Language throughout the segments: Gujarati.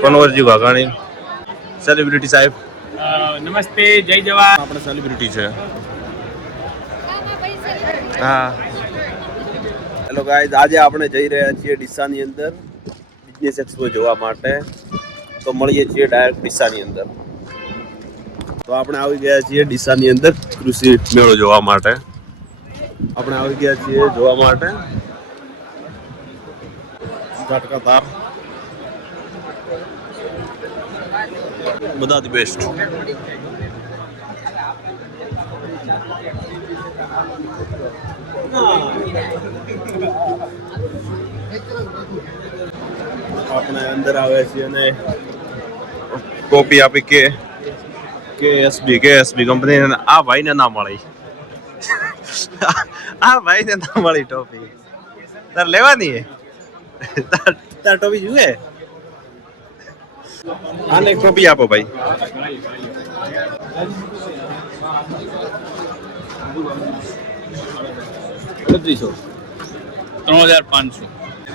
કનવરજી વાઘાણી? સેલિબ્રિટી સાહેબ. નમસ્તે જય જવાન. આપણે સેલિબ્રિટી છે. હા. હેલો ગાઈઝ આજે આપણે જઈ રહ્યા છીએ ડીસાની અંદર બિઝનેસ એક્સપો જોવા માટે. તો મળીએ છીએ ડાયરેક્ટ ડીસાની અંદર. તો આપણે આવી ગયા છીએ ડીસાની અંદર કૃષિ મેળો જોવા માટે. આપણે આવી ગયા છીએ જોવા માટે. ઝાટકા તાર જ બેસ્ટ. આપણે અંદર આવે છે અને કોપી આપી કે કે એસબી કે એસબી કંપની આ ભાઈને ના મળી. આ ભાઈને ના મળી ટોપી તાર લેવાની તાર ટોપી જુએ આને એક ટોપી આપો ભાઈ. બત્રીસો ત્રણ હજાર પાંચસો.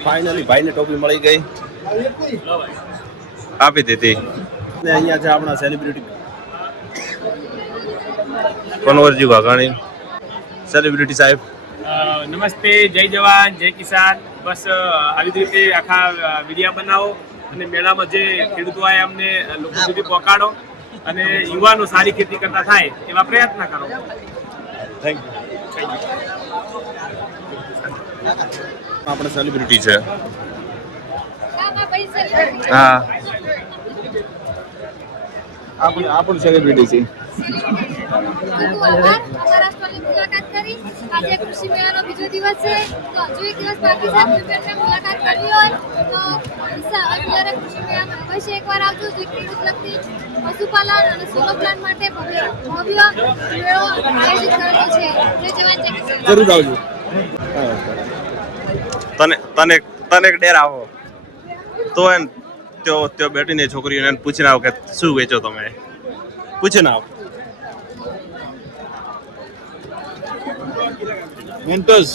ફાઇનલી ભાઈને ટોપી મળી ગઈ. આપી દીધી. ને અહીંયા છે આપણા સેલિબ્રિટી કનવરજી વાઘાણી. સેલિબ્રિટી સાહેબ. નમસ્તે જય જવાન જય કિસાન. બસ આવી જ રીતે આખા વિડીયા બનાવો. અને મેળામાં જે ખેડૂતો આવે અમને લોકો સુધી પહોંચાડો અને યુવાનો સારી ખેતી કરતા થાય એવા પ્રયત્ન કરો. થેન્ક યુ આપણે સેલિબ્રિટી છે. હા. આપણે આપણું સેલિબ્રિટી છે. મુલાકાત કરી. આજે કૃષિ મેળાનો બીજો દિવસ છે. તો હજુ એક દિવસ બાકી છે. મુલાકાત કરવી હોય તો અવશ્ય એકવાર આવજો જે ખેડૂત લગતી પશુપાલન અને સોલો માટે ભવ્ય ભવ્ય મેળો આયોજિત કરેલો છે. જય જવાન જરૂર આવજો. તને તને તને એક ડેર આવો. તો એમ ત્યો ત્યો બેઠીને છોકરીઓને એને પૂછીને આવો કે શું વેચો તમે. પૂછીને આવો. મિન્ટોસ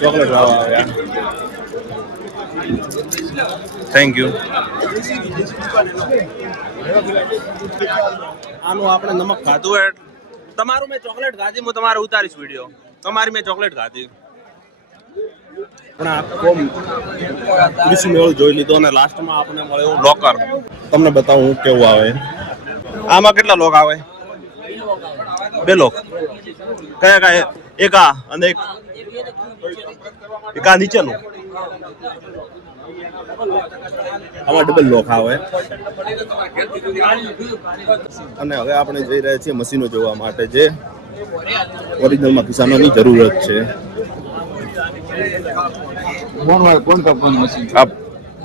ચોકલેટ આવ્યા થેન્ક યુ આનું આપણે નમક ખાધું એટલે તમારું મેં ચોકલેટ ખાધી હું તમારે ઉતારીશ વીડિયો તમારી મેં ચોકલેટ ખાધી. પણ આખો કૃષિ મેળો જોઈ લીધો અને લાસ્ટમાં આપણે મળ્યો લોકર તમને બતાવું હું કેવું આવે. આમાં કેટલા લોક આવે? બે લોક. કયા કયા? એક આ અને એક એક આ નીચેનું. આમાં ડબલ લોક આવે. અને હવે આપણે જઈ રહ્યા છીએ મશીનો જોવા માટે જે ઓરિજિનલમાં કિસાનોની જરૂરત છે.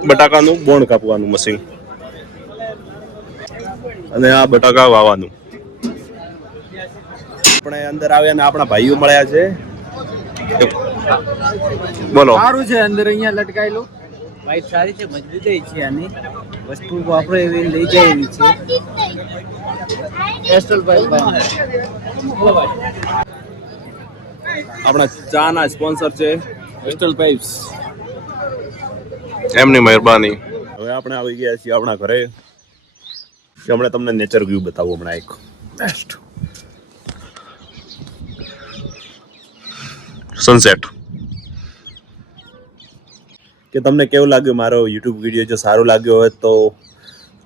બટાકાનું બોણ કાપવાનું મશીન. અને આ બટાકા વાવવાનું. આપણે અંદર આવ્યા ને આપણા ભાઈઓ મળ્યા છે. બોલો. સારું છે અંદર અહીંયા લટકાયેલું. વાઈટ સારી છે મજબૂત છે આની. વસ્તુ વાપરો એવી લઈ જાય એવી છે આપણા ચા ના સ્પોન્સર છે વેસ્ટલ પાઇપ્સ એમની મહેરબાની. હવે આપણે આવી ગયા છીએ આપણા ઘરે. હમણાં તમને નેચર વ્યૂ બતાવું હમણાં એક. બેસ્ટ સનસેટ કે તમને કેવું લાગ્યું મારો યુટ્યુબ વીડિયો જો સારો લાગ્યો હોય તો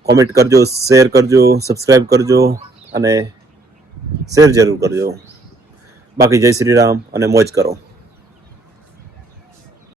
કોમેન્ટ કરજો શેર કરજો સબસ્ક્રાઈબ કરજો અને શેર જરૂર કરજો. બાકી જય શ્રી રામ અને મોજ કરો.